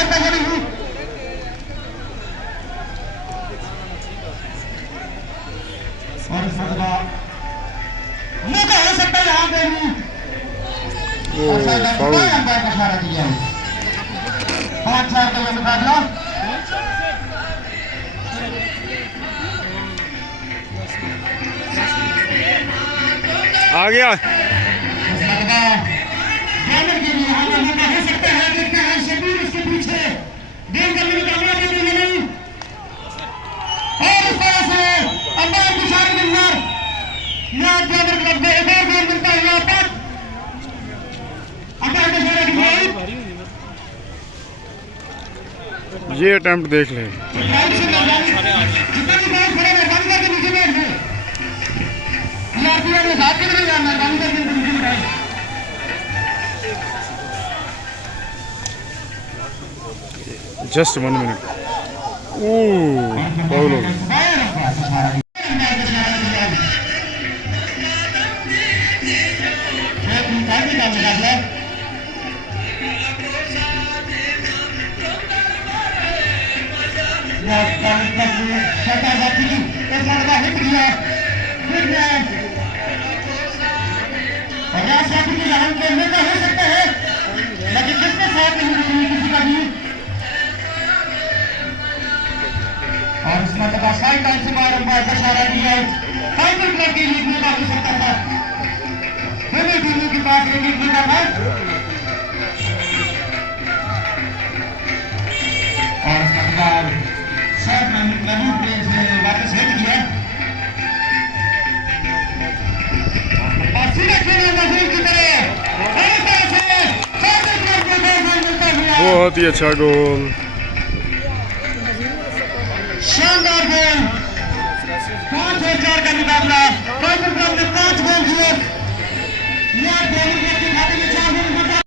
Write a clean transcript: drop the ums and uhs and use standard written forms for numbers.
करता है नहीं और मौका हो सकता है यहाँ पे भी अंपायर का इशारा दिया है 5-4 का मुकाबला आ गया बैनर के लिए आगे मौका हो सकता है देखते हैं शबीर उसके पीछे गेम करने में कामयाब होते हैं नहीं और इस तरह से अंपायर की इशारे के अंदर यहाँ बैनर क्लब में एक और गेम मिलता है यहाँ तक अंपायर का इशारा की गई ये अटेम्प्ट देख ले जितना भी बात खड़े मेहरबानी करके नीचे बैठ गए ने साथ के नहीं जाना मेहरबानी करके नीचे बैठ जस्ट 1 मिनट फाउल हो गया हो सकता है लेकिन किसके साथ नहीं किसी का भी और इस मरतबा साइड लाइन से बाहर अंपायर का इशारा दिया है फाइनल क्लब के लिए मौका हो सकता था दोनों टीमों के पास एक मौका था और इस मरतबा सर महमूद ने इसे वापस हिट किया और सीधा खेला मजदूर की तरह बहुत ही अच्छा गोल शानदार गोल 5 और 4 का मुकाबला फाइनल क्लब ने 5 गोल किए